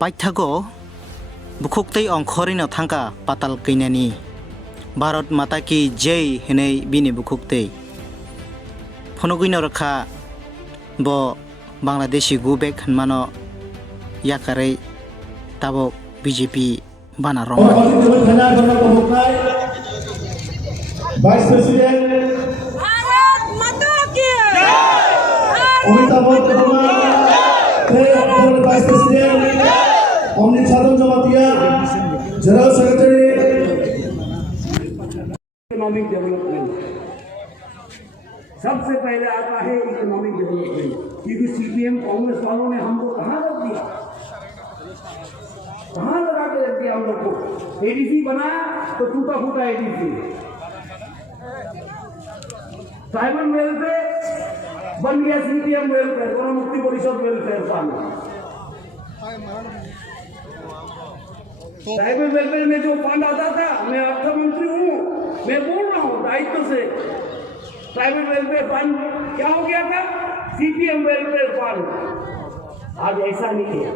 पाठ्यको बुखुक्तै अंखरिनो थांका पाताल कैनानी भारत माता की जय हनै बिनि बुखुक्तै फनुगैनो रखा बो बांलादेशी गुबेक हनमानो याकारै ताबो बीजेपी बाना रंग वाइस प्रेसिडेंट भारत माता की अमिताभ बच्चन वाइस प्रेसिडेंट अमृत साधन Jamatia general secretary economic development सबसे पहले आता है इकोनॉमिक डेवलपमेंट, क्योंकि सीपीएम कांग्रेस वालों ने हमको कहां रख दिया, कहां लगा के रख दिया हम लोग को। एडीसी बनाया तो टूटा फूटा एडीसी, ट्राइबल वेलफेयर बन गया सीपीएम वेलफेयर, वन मुक्ति परिषद वेलफेयर फंड। ट्राइबल वेलफेयर में जो फंड आता था, मैं अर्थमंत्री हूँ, मैं बोल रहा हूँ दायित्व से, ट्राइबल वेलफेयर फंड क्या हो गया था, सीपीएम वेलफेयर फंड। आज ऐसा नहीं है।